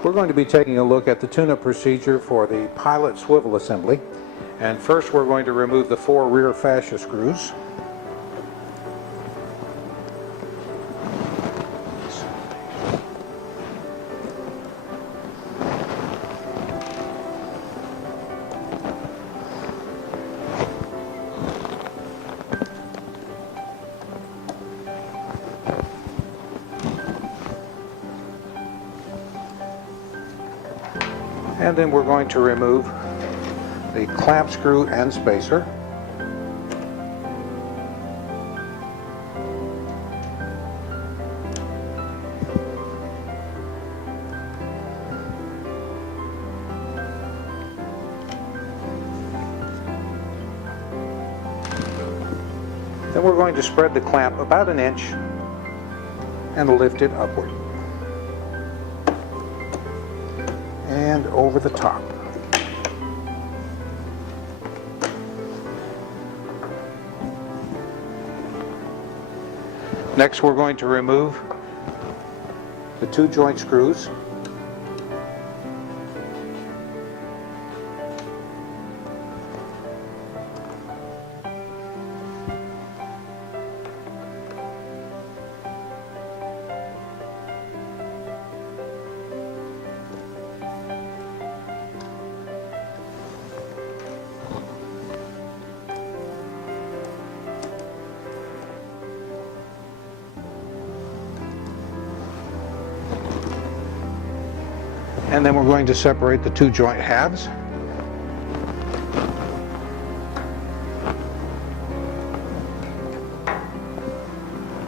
We're going to be taking a look at the tune-up procedure for the pilot swivel assembly. And first we're going to remove the 4 rear fascia screws. And then we're going to remove the clamp screw and spacer. Then we're going to spread the clamp about an inch and lift it upward and over the top. Next, we're going to remove the 2 joint screws. And then we're going to separate the 2 joint halves.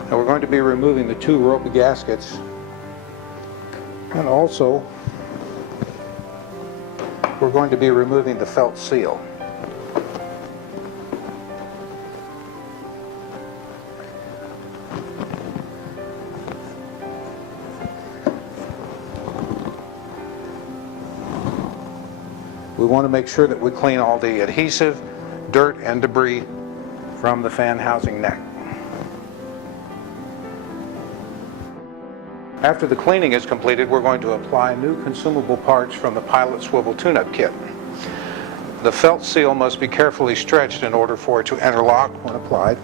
Now we're going to be removing the 2 rope gaskets, and also we're going to be removing the felt seal. We want to make sure that we clean all the adhesive, dirt, and debris from the fan housing neck. After the cleaning is completed, we're going to apply new consumable parts from the pilot swivel tune-up kit. The felt seal must be carefully stretched in order for it to interlock when applied.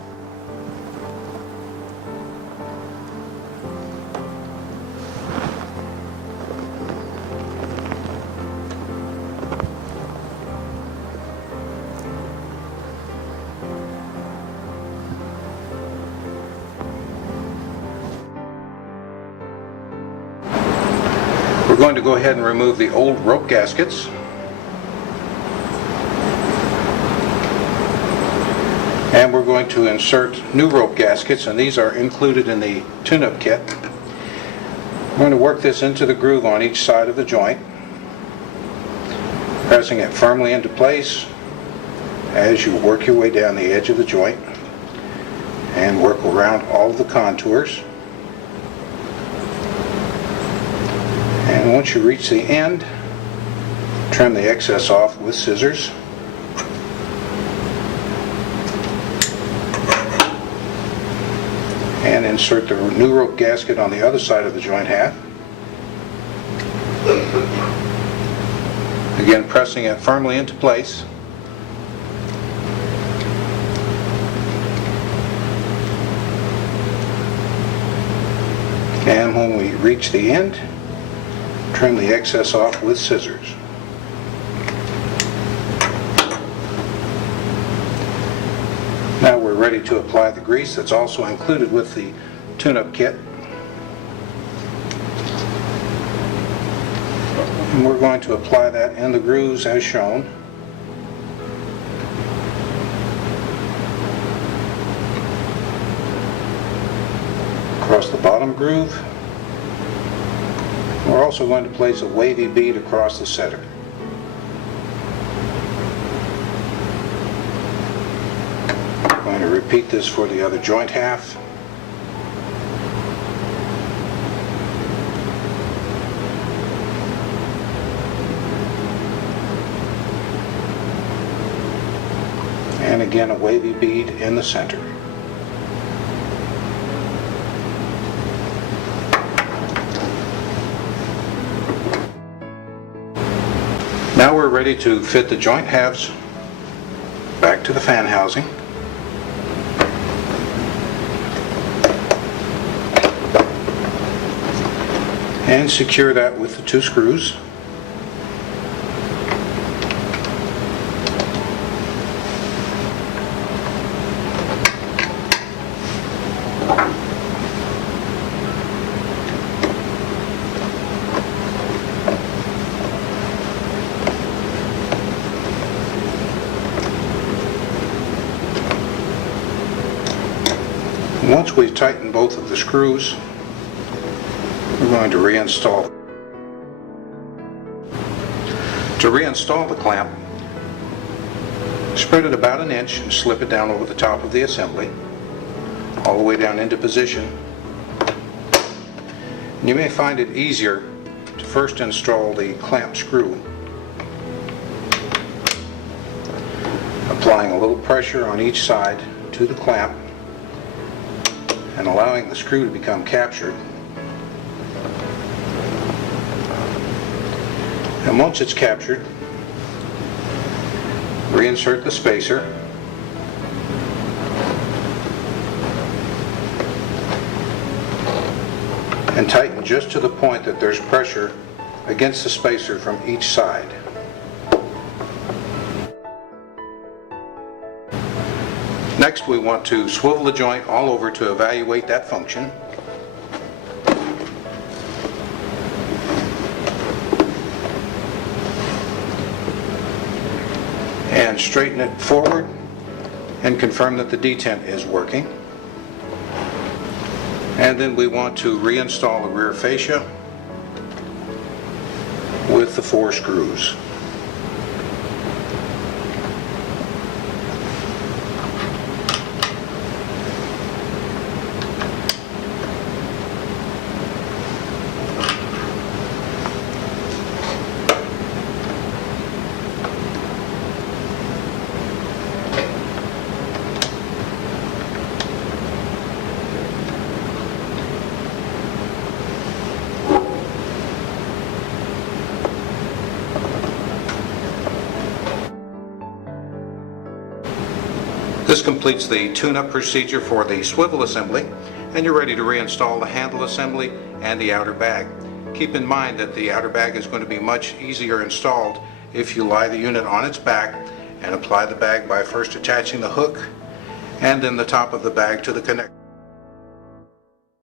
We're going to go ahead and remove the old rope gaskets. And we're going to insert new rope gaskets, and these are included in the tune-up kit. We're going to work this into the groove on each side of the joint, pressing it firmly into place as you work your way down the edge of the joint and work around all of the contours. And once you reach the end, trim the excess off with scissors. And insert the new rope gasket on the other side of the joint half. Again, pressing it firmly into place. And when we reach the end, trim the excess off with scissors. Now we're ready to apply the grease that's also included with the tune-up kit. And we're going to apply that in the grooves as shown. Across the bottom groove. We're also going to place a wavy bead across the center. I'm going to repeat this for the other joint half. And again, a wavy bead in the center. Now we're ready to fit the joint halves back to the fan housing. And secure that with the 2 screws. Once we've tightened both of the screws, we're going to reinstall. To reinstall the clamp, spread it about 1 inch and slip it down over the top of the assembly, all the way down into position. And you may find it easier to first install the clamp screw, applying a little pressure on each side to the clamp and allowing the screw to become captured. And once it's captured, reinsert the spacer and tighten just to the point that there's pressure against the spacer from each side. Next, we want to swivel the joint all over to evaluate that function. And straighten it forward and confirm that the detent is working. And then we want to reinstall the rear fascia with the 4 screws. This completes the tune-up procedure for the swivel assembly, and you're ready to reinstall the handle assembly and the outer bag. Keep in mind that the outer bag is going to be much easier installed if you lie the unit on its back and apply the bag by first attaching the hook and then the top of the bag to the connector.